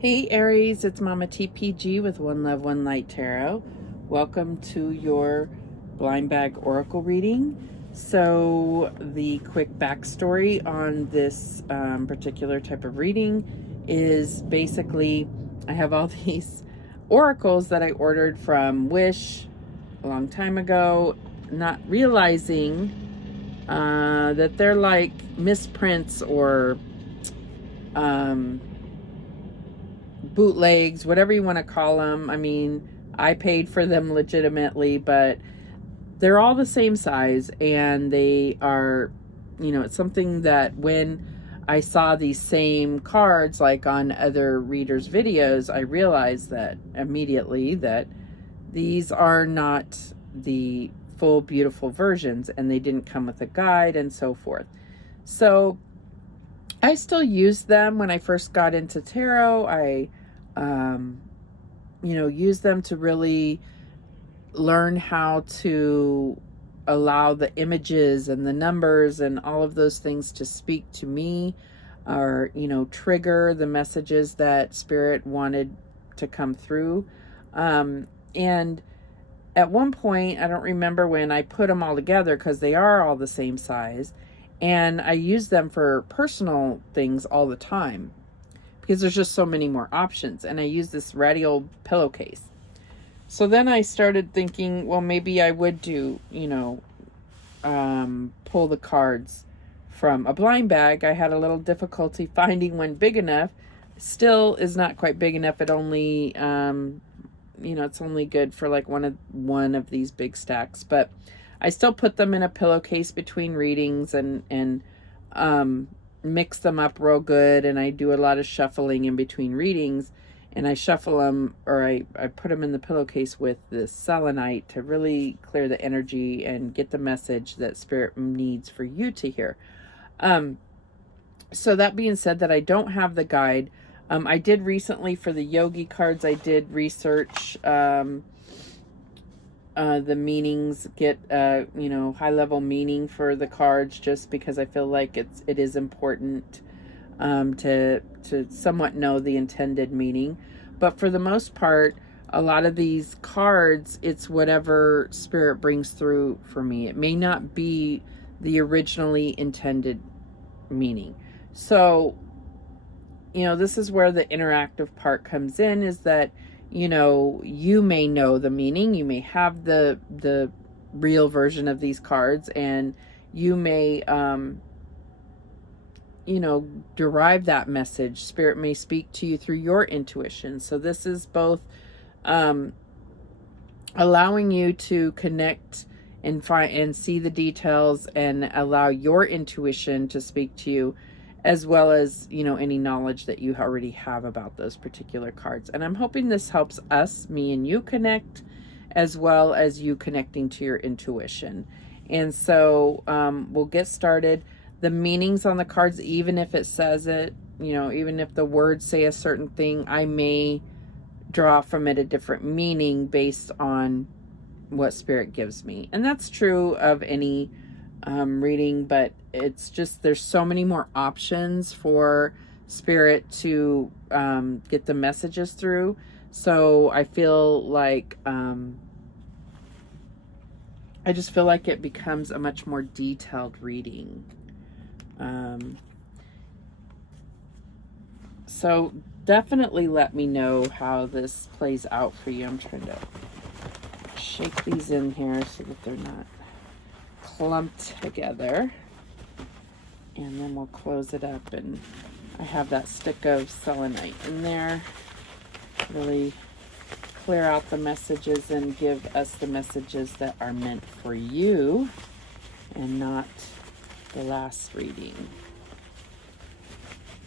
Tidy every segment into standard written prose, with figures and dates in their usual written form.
Hey Aries, it's Mama TPG with One Love, One Light Tarot. Welcome to your blind bag oracle reading. So the quick backstory on this particular type of reading is basically I have all these oracles that I ordered from Wish a long time ago, not realizing that they're like misprints or bootlegs, whatever you want to call them. I mean, I paid for them legitimately, but they're all the same size, and they are, it's something that when I saw these same cards like on other readers' videos, I realized that immediately that these are not the full beautiful versions, and they didn't come with a guide and so forth. So I still used them when I first got into tarot. I used them to really learn how to allow the images and the numbers and all of those things to speak to me, or, trigger the messages that Spirit wanted to come through. And at one point, I don't remember when, I put them all together because they are all the same size. And I use them for personal things all the time because there's just so many more options. And I use this radial pillowcase. So then I started thinking, well, maybe I would do, pull the cards from a blind bag. I had a little difficulty finding one big enough. Still is not quite big enough. It only, it's only good for like one of these big stacks. But I still put them in a pillowcase between readings and mix them up real good. And I do a lot of shuffling in between readings. And I shuffle them, or I put them in the pillowcase with this selenite to really clear the energy and get the message that Spirit needs for you to hear. So that being said, that I don't have the guide. I did recently for the yogi cards, I did research the meanings, get high level meaning for the cards, just because I feel like it is important to somewhat know the intended meaning. But for the most part, a lot of these cards, it's whatever Spirit brings through for me. It may not be the originally intended meaning. So, this is where the interactive part comes in, is that, you may know the meaning, you may have the real version of these cards, and you may, derive that message. Spirit may speak to you through your intuition. So this is both allowing you to connect and find and see the details and allow your intuition to speak to you, as well as, any knowledge that you already have about those particular cards. And I'm hoping this helps us, me and you, connect, as well as you connecting to your intuition. And so we'll get started. The meanings on the cards, even if it says it, even if the words say a certain thing, I may draw from it a different meaning based on what Spirit gives me. And that's true of any reading, but it's just, there's so many more options for Spirit to get the messages through. So I feel like, I just feel like it becomes a much more detailed reading. So definitely let me know how this plays out for you. I'm trying to shake these in here so that they're not clumped together. And then we'll close it up, and I have that stick of selenite in there. Really clear out the messages and give us the messages that are meant for you and not the last reading.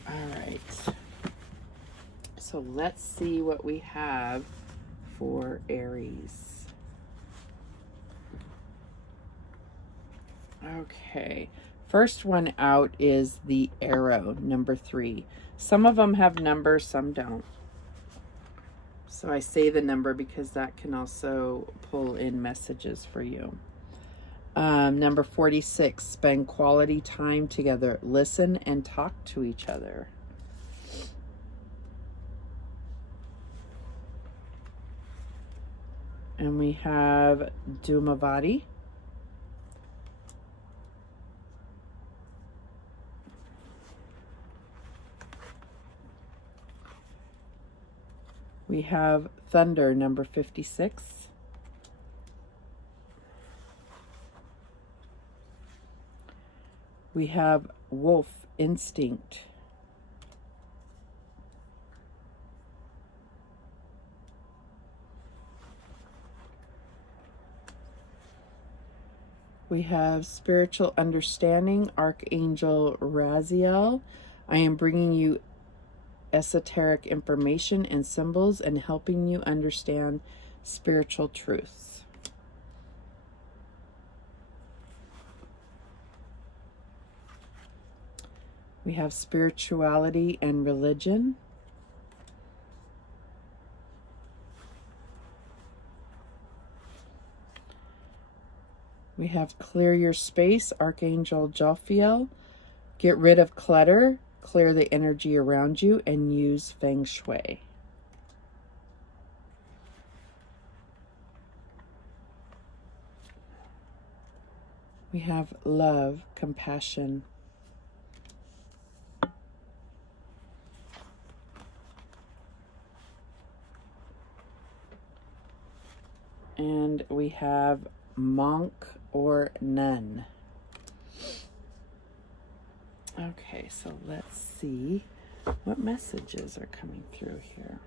All right. So let's see what we have for Aries. Okay. First one out is the arrow, number 3. Some of them have numbers, some don't. So I say the number because that can also pull in messages for you. Number 46, spend quality time together. Listen and talk to each other. And we have Dhumavati. We have Thunder, number 56. We have Wolf Instinct. We have Spiritual Understanding, Archangel Raziel. I am bringing you esoteric information and symbols and helping you understand spiritual truths. We have Spirituality and Religion. We have Clear Your Space, Archangel Jophiel. Get rid of clutter, clear the energy around you, and use Feng Shui. We have Love, Compassion. And we have Monk or Nun. Okay, so let's see what messages are coming through here.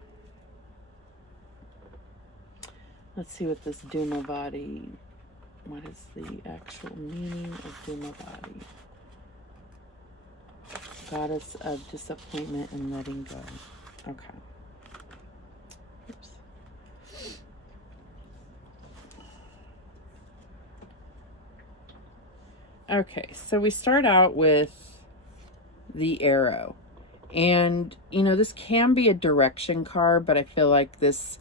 Let's see what this Dhumavati, what is the actual meaning of Dhumavati? Goddess of disappointment and letting go. Okay. Oops. Okay, so we start out with the Arrow. And, you know, this can be a direction card, but I feel like this,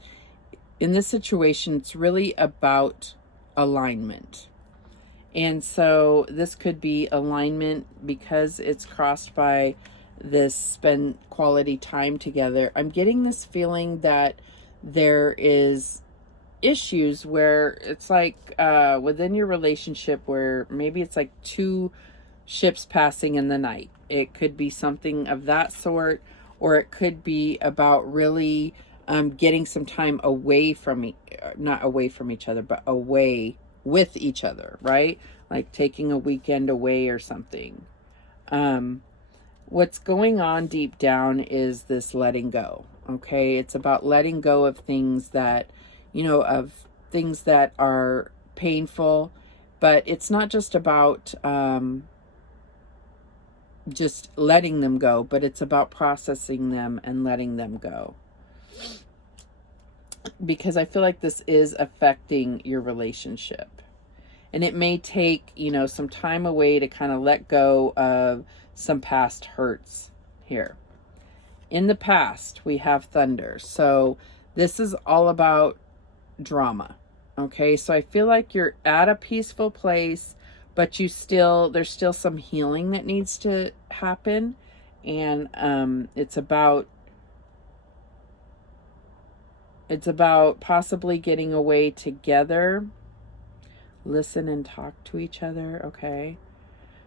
in this situation, it's really about alignment. And so this could be alignment because it's crossed by this spend quality time together. I'm getting this feeling that there is issues where it's like within your relationship where maybe it's like two ships passing in the night. It could be something of that sort, or it could be about really getting some time away from not away from each other, but away with each other, right? Like taking a weekend away or something. What's going on deep down is this letting go. Okay, it's about letting go of things that, you know, of things that are painful, but it's not just about just letting them go, but it's about processing them and letting them go. Because I feel like this is affecting your relationship. And it may take, you know, some time away to kind of let go of some past hurts here. In the past, we have Thunder. So this is all about drama. Okay, so I feel like you're at a peaceful place, but there's still some healing that needs to happen. And it's about possibly getting away together, listen and talk to each other. Okay,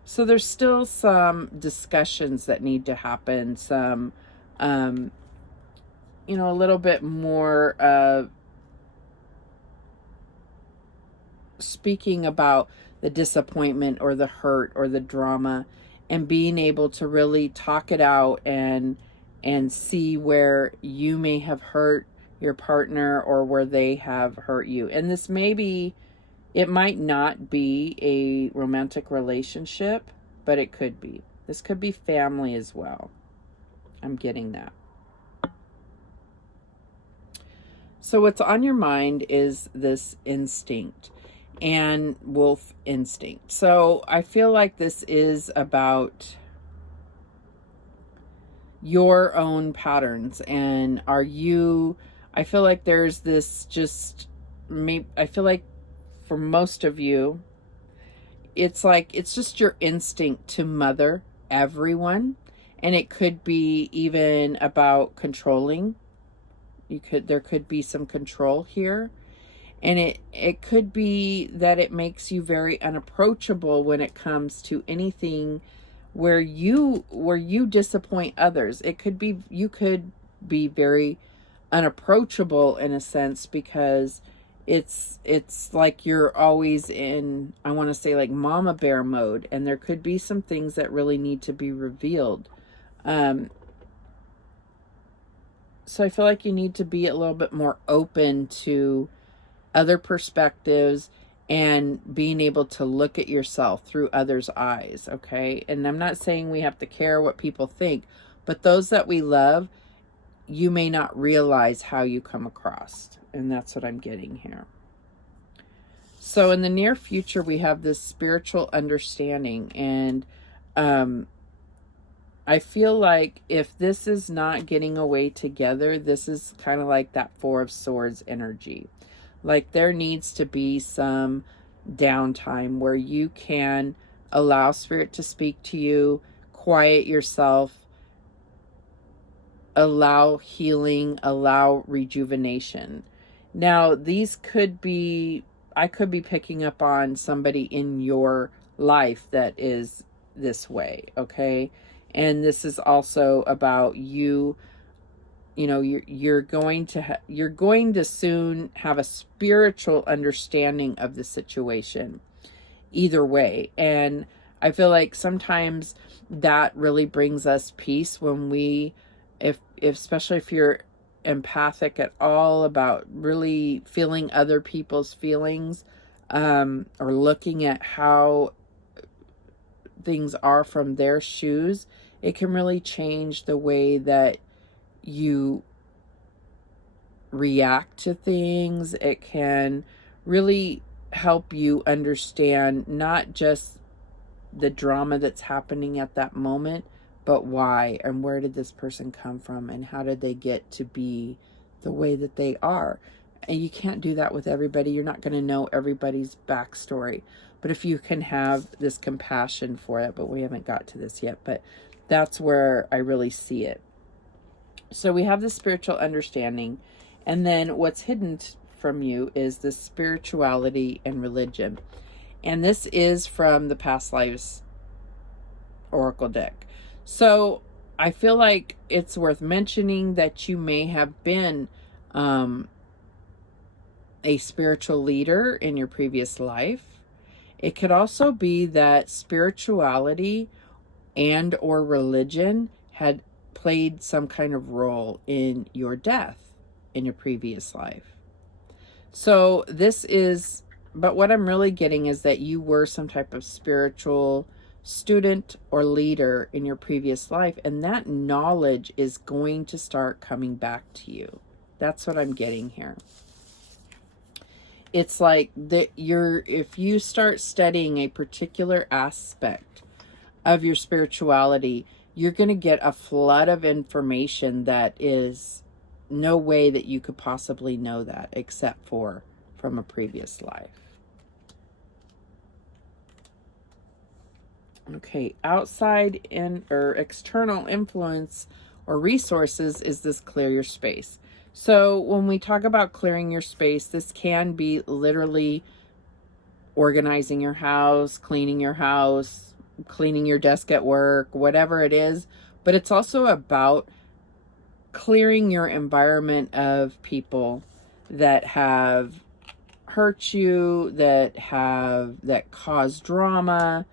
so there's still some discussions that need to happen, some you know, a little bit more speaking about the disappointment or the hurt or the drama, and being able to really talk it out and see where you may have hurt your partner or where they have hurt you. And this it might not be a romantic relationship, but it could be. This could be family as well. I'm getting that. So what's on your mind is this instinct and wolf instinct. So I feel like this is about your own patterns. And I feel like there's this I feel like for most of you, it's just your instinct to mother everyone. And it could be even about controlling. There could be some control here. And it could be that it makes you very unapproachable when it comes to anything where you disappoint others. It could be, you could be very unapproachable in a sense, because it's like you're always in, I want to say, like mama bear mode, and there could be some things that really need to be revealed. So I feel like you need to be a little bit more open to other perspectives and being able to look at yourself through others' eyes, okay? And I'm not saying we have to care what people think, but those that we love, you may not realize how you come across. And that's what I'm getting here. So in the near future, we have this spiritual understanding. And I feel like if this is not getting away together, this is kind of like that Four of Swords energy. Like there needs to be some downtime where you can allow Spirit to speak to you, quiet yourself, allow healing, allow rejuvenation. Now, these could be, I could be picking up on somebody in your life that is this way, okay? And this is also about you. You know, you're going to soon have a spiritual understanding of the situation either way. And I feel like sometimes that really brings us peace when we, if especially if you're empathic at all, about really feeling other people's feelings, or looking at how things are from their shoes, it can really change the way that you react to things. It can really help you understand not just the drama that's happening at that moment, but why, and where did this person come from, and how did they get to be the way that they are. And you can't do that with everybody. You're not going to know everybody's backstory. But if you can have this compassion for it, but we haven't got to this yet, but that's where I really see it. So we have the spiritual understanding, and then what's hidden from you is the spirituality and religion. And this is from the Past Lives Oracle deck. So I feel like it's worth mentioning that you may have been a spiritual leader in your previous life. It could also be that spirituality and or religion had played some kind of role in your death in your previous life. So this is, but what I'm really getting is that you were some type of spiritual student or leader in your previous life, and that knowledge is going to start coming back to you. That's what I'm getting here. It's like that if you start studying a particular aspect of your spirituality, you're going to get a flood of information that is no way that you could possibly know that except for from a previous life. Okay, outside or external influence or resources is this clear your space. So when we talk about clearing your space, this can be literally organizing your house, cleaning your desk at work, whatever it is. But it's also about clearing your environment of people that have hurt you, that cause drama.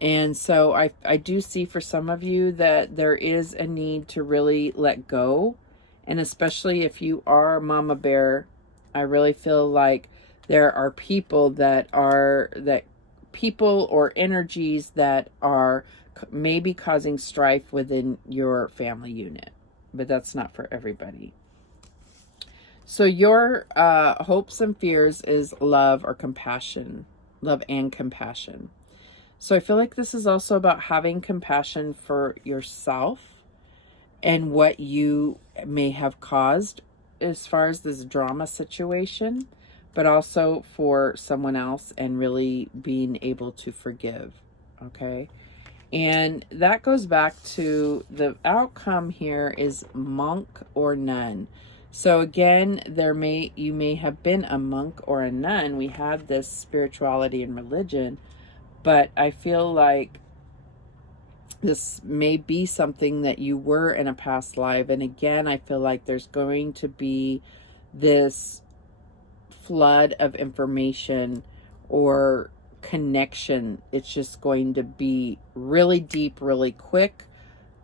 And so I do see for some of you that there is a need to really let go. And especially if you are Mama Bear, I really feel like there are people people or energies that are maybe causing strife within your family unit. But that's not for everybody. So your hopes and fears is love or compassion. Love and compassion. So I feel like this is also about having compassion for yourself and what you may have caused as far as this drama situation, but also for someone else and really being able to forgive, okay? And that goes back to the outcome here is monk or nun. So again, you may have been a monk or a nun. We have this spirituality and religion, but I feel like this may be something that you were in a past life. And again, I feel like there's going to be this flood of information or connection. It's just going to be really deep, really quick,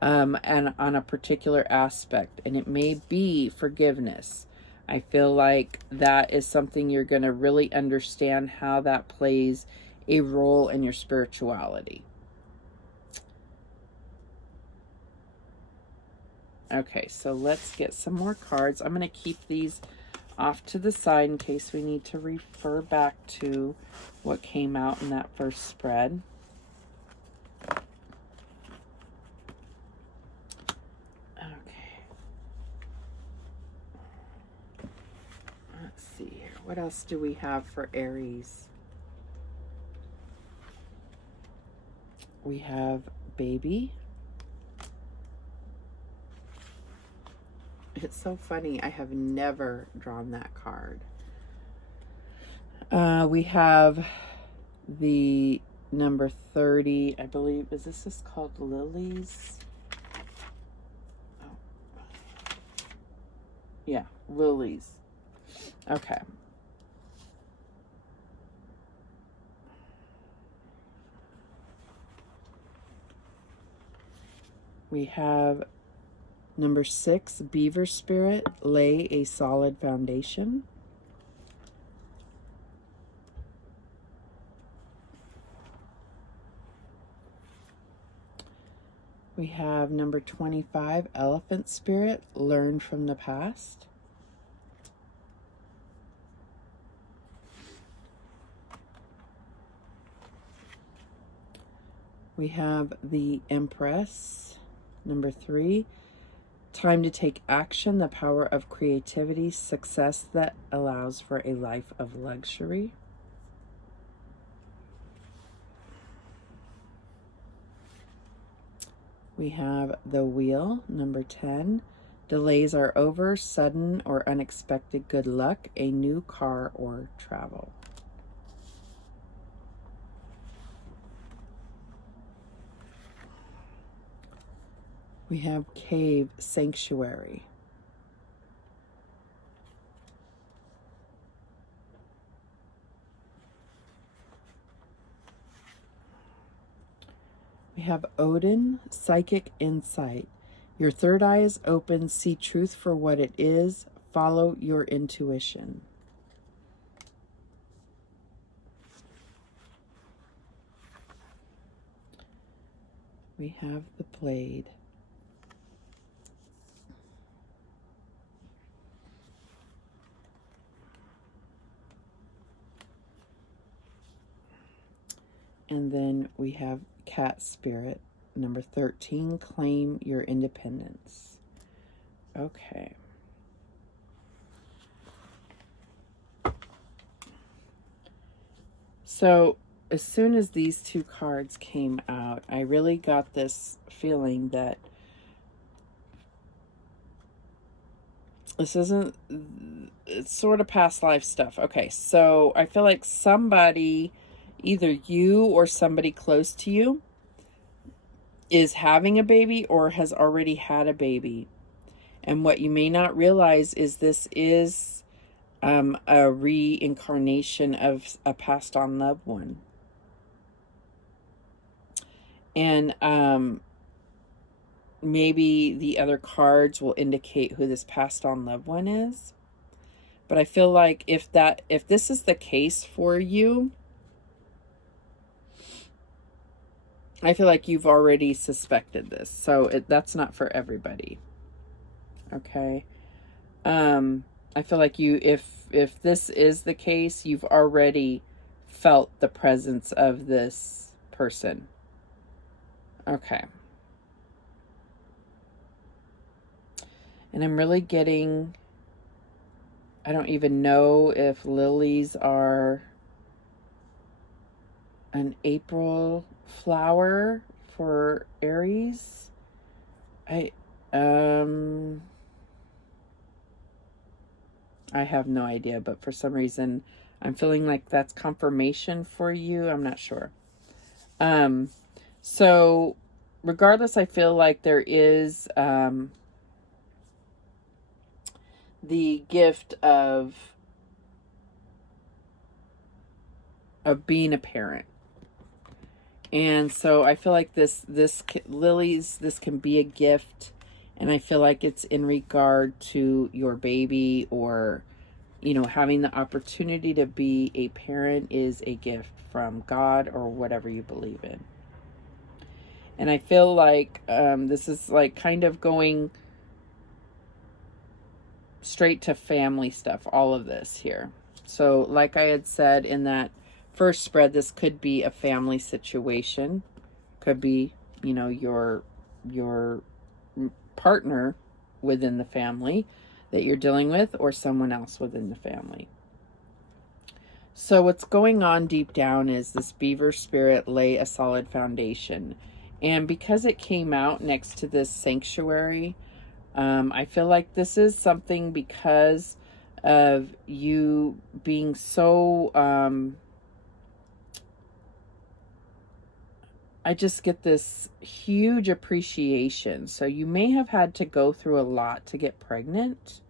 and on a particular aspect. And it may be forgiveness. I feel like that is something you're going to really understand how that plays a role in your spirituality. Okay, so let's get some more cards. I'm going to keep these off to the side in case we need to refer back to what came out in that first spread. Okay. Let's see here. What else do we have for Aries? We have baby. It's so funny. I have never drawn that card. We have the number 30, I believe. Is this called Lilies? Oh. Yeah, Lilies. Okay. We have number 6, Beaver Spirit, lay a solid foundation. We have number 25, Elephant Spirit, learn from the past. We have the Empress, number 3, time to take action, the power of creativity, success that allows for a life of luxury. We have the Wheel, number 10, delays are over, sudden or unexpected good luck, a new car or travel. We have Cave, Sanctuary. We have Odin, Psychic Insight. Your third eye is open, see truth for what it is, follow your intuition. We have the Blade. And then we have Cat Spirit, number 13, claim your independence. Okay. So as soon as these two cards came out, I really got this feeling that this isn't, it's sort of past life stuff. Okay, so I feel like somebody, either you or somebody close to you, is having a baby or has already had a baby. And what you may not realize is this is a reincarnation of a passed on loved one. And maybe the other cards will indicate who this passed on loved one is. But I feel like if this is the case for you, I feel like you've already suspected this. So that's not for everybody. Okay. I feel like if this is the case, you've already felt the presence of this person. Okay. And I'm really getting, I don't even know if lilies are an April flower for Aries. I have no idea, but for some reason I'm feeling like that's confirmation for you. I'm not sure. So regardless, I feel like there is the gift of being a parent. And so I feel like Lily's, this can be a gift, and I feel like it's in regard to your baby, or having the opportunity to be a parent is a gift from God or whatever you believe in. And I feel like this is like kind of going straight to family stuff, all of this here. So like I had said in that first spread, this could be a family situation. Could be, your partner within the family that you're dealing with, or someone else within the family. So what's going on deep down is this beaver spirit lay a solid foundation. And because it came out next to this sanctuary, I feel like this is something because of you being so, I just get this huge appreciation. So you may have had to go through a lot to get pregnant,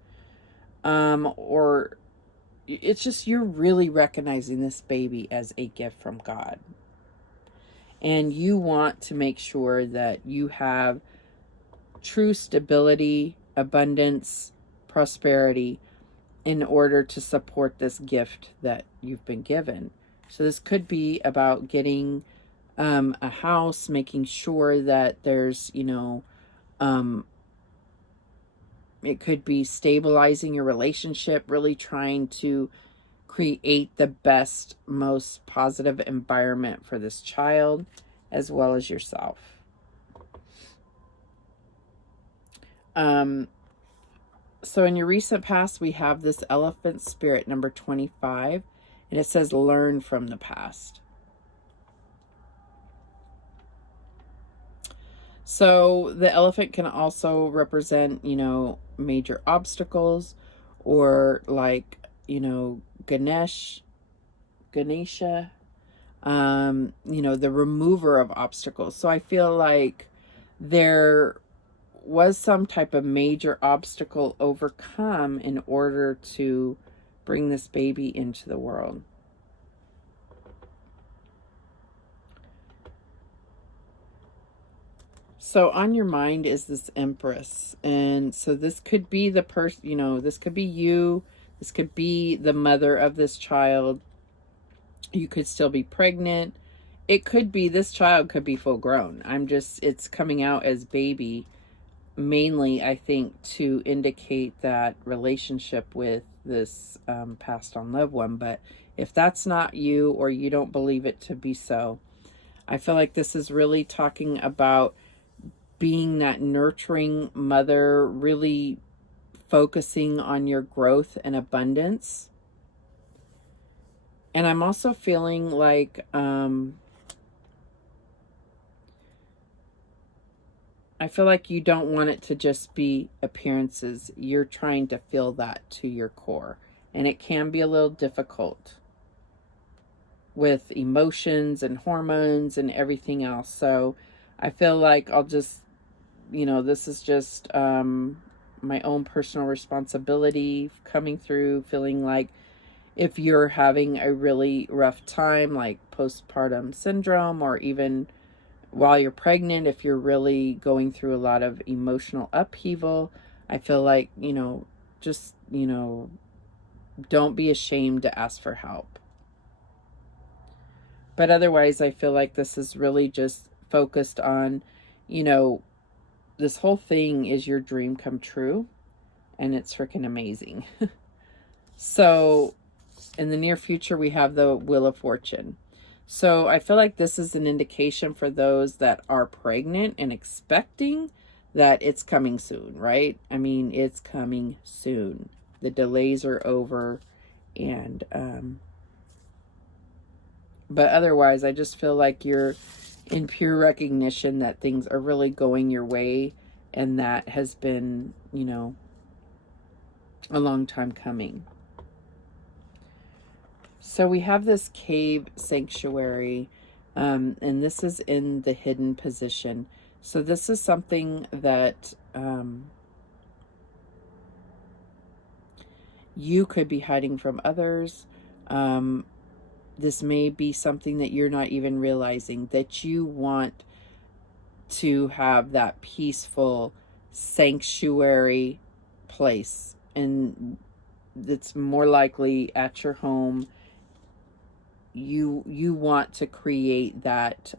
or it's just you're really recognizing this baby as a gift from God. And you want to make sure that you have true stability, abundance, prosperity in order to support this gift that you've been given. So this could be about getting a house, making sure that there's, it could be stabilizing your relationship, really trying to create the best, most positive environment for this child as well as yourself. So in your recent past, we have this elephant spirit, number 25, and it says learn from the past. So the elephant can also represent, major obstacles, or like, Ganesha, the remover of obstacles. So I feel like there was some type of major obstacle overcome in order to bring this baby into the world. So on your mind is this Empress. And so this could be the person, this could be you. This could be the mother of this child. You could still be pregnant. It could be, this child could be full grown. It's coming out as baby, mainly, I think, to indicate that relationship with this passed on loved one. But if that's not you, or you don't believe it to be so, I feel like this is really talking about being that nurturing mother, really focusing on your growth and abundance. And I'm also feeling like I feel like you don't want it to just be appearances. You're trying to feel that to your core. And it can be a little difficult with emotions and hormones and everything else. So I feel like I'll just, this is just my own personal responsibility coming through, feeling like if you're having a really rough time, like postpartum syndrome, or even while you're pregnant, if you're really going through a lot of emotional upheaval, I feel like, just, don't be ashamed to ask for help. But otherwise, I feel like this is really just focused on, this whole thing is your dream come true, and it's freaking amazing. So in the near future, we have the Wheel of Fortune. So I feel like this is an indication for those that are pregnant and expecting that it's coming soon, right? I mean, it's coming soon. The delays are over. And, but otherwise, I just feel like you're in pure recognition that things are really going your way, and that has been, a long time coming. So we have this cave sanctuary, and this is in the hidden position. So this is something that you could be hiding from others. This may be something that you're not even realizing, that you want to have that peaceful sanctuary place. And it's more likely at your home. You want to create that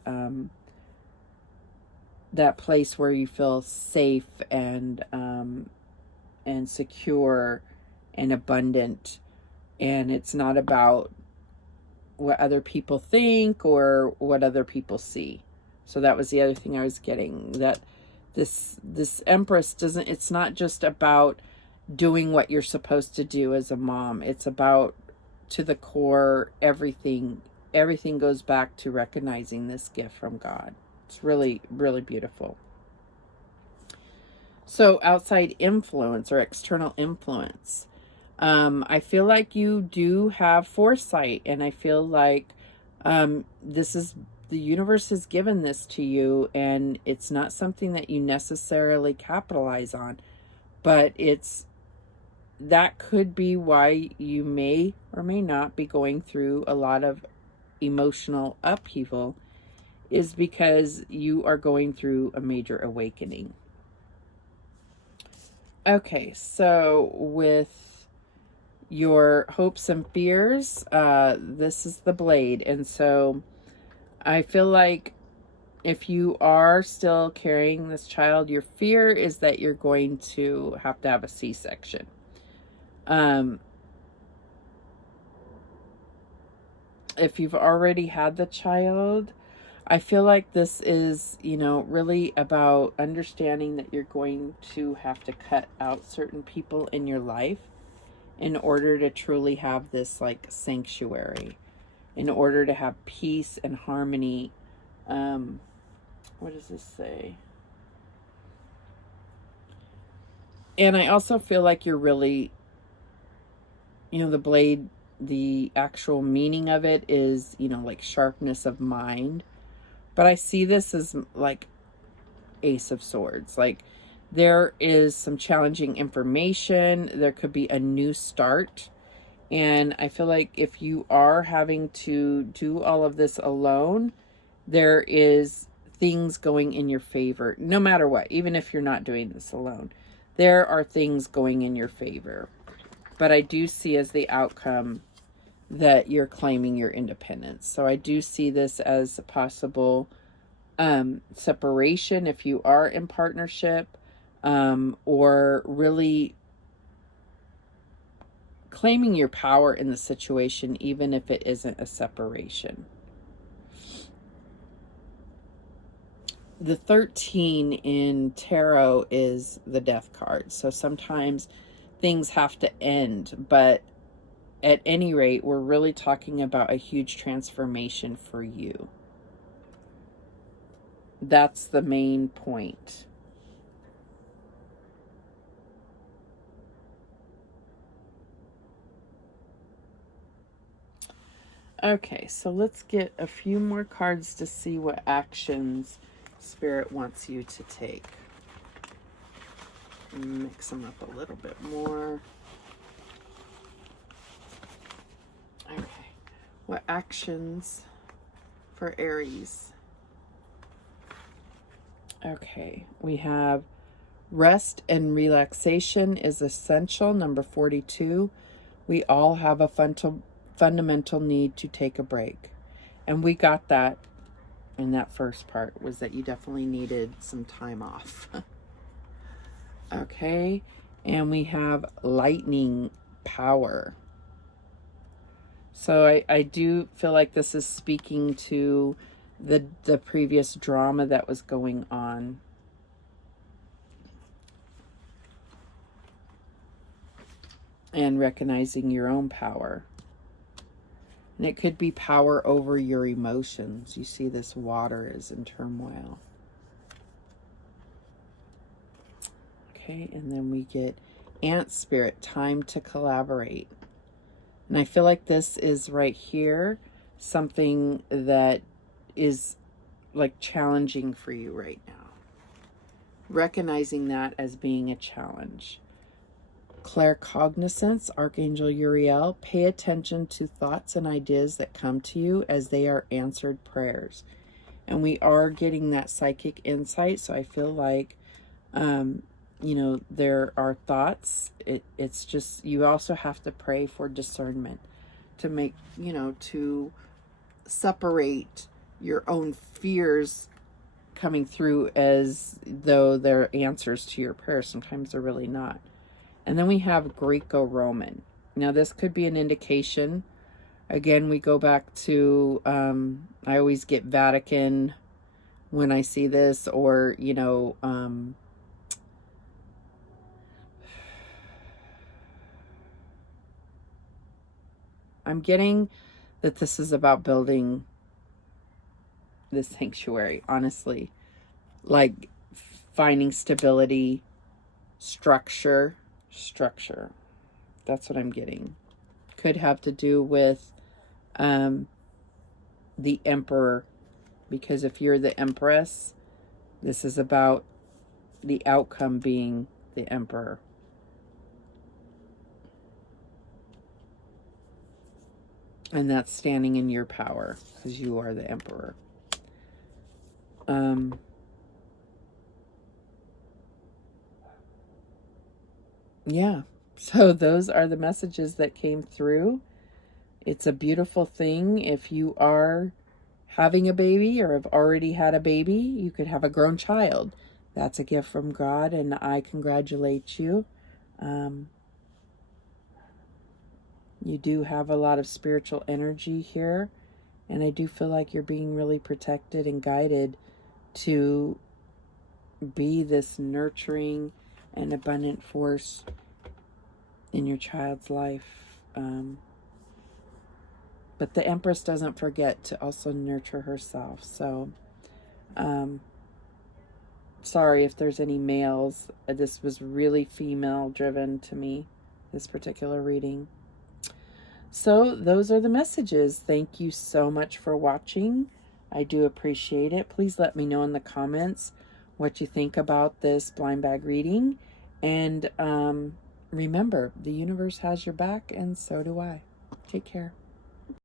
that place where you feel safe and secure and abundant, and it's not about what other people think or what other people see. So that was the other thing I was getting, that this Empress doesn't, it's not just about doing what you're supposed to do as a mom. It's about, to the core, everything goes back to recognizing this gift from God. It's really, really beautiful. So outside influence or external influence. I feel like you do have foresight, and I feel like this is, the universe has given this to you, and it's not something that you necessarily capitalize on, but that could be why you may or may not be going through a lot of emotional upheaval, is because you are going through a major awakening. Okay, so with your hopes and fears, this is the blade. And so I feel like if you are still carrying this child, your fear is that you're going to have a C-section. If you've already had the child, I feel like this is, really about understanding that you're going to have to cut out certain people in your life in order to truly have this like sanctuary, in order to have peace and harmony. What does this say? And I also feel like you're really, the blade, the actual meaning of it is, like sharpness of mind. But I see this as like Ace of Swords. Like there is some challenging information. There could be a new start. And I feel like if you are having to do all of this alone, there is things going in your favor, no matter what. Even if you're not doing this alone, there are things going in your favor. But I do see as the outcome that you're claiming your independence. So I do see this as a possible separation if you are in partnership, or really claiming your power in the situation, even if it isn't a separation. The 13 in tarot is the Death card. So sometimes things have to end, but at any rate, we're really talking about a huge transformation for you. That's the main point. Okay, so let's get a few more cards to see what actions Spirit wants you to take. Mix them up a little bit more. Okay, what actions for Aries? Okay, we have rest and relaxation is essential, number 42. We all have a fundamental need to take a break. And we got that in that first part, was that you definitely needed some time off. Okay, and we have lightning power. So I do feel like this is speaking to the previous drama that was going on. And recognizing your own power. And it could be power over your emotions. You see this water is in turmoil. Okay, and then we get Ant spirit, time to collaborate. And I feel like this is right here something that is like challenging for you right now. Recognizing that as being a challenge. Claircognizance, Archangel Uriel, pay attention to thoughts and ideas that come to you as they are answered prayers. And we are getting that psychic insight, so I feel like, you know, there are thoughts. It's just, you also have to pray for discernment to make, you know, to separate your own fears coming through as though they're answers to your prayers. Sometimes they're really not. And then we have Greco-Roman. Now this could be an indication. Again, we go back to, I always get Vatican when I see this, or, you know, I'm getting that this is about building this sanctuary, honestly. Like finding stability, structure. That's what I'm getting. Could have to do with the Emperor, because if you're the Empress, this is about the outcome being the Emperor. And that's standing in your power because you are the Emperor. Yeah. So those are the messages that came through. It's a beautiful thing. If you are having a baby or have already had a baby, you could have a grown child. That's a gift from God, and I congratulate you. You do have a lot of spiritual energy here, and I do feel like you're being really protected and guided to be this nurturing and abundant force in your child's life. But the Empress doesn't forget to also nurture herself. So, sorry if there's any males. This was really female driven to me, this particular reading. So those are the messages. Thank you so much for watching. I do appreciate it. Please let me know in the comments what you think about this blind bag reading. And remember, the universe has your back, and so do I. Take care.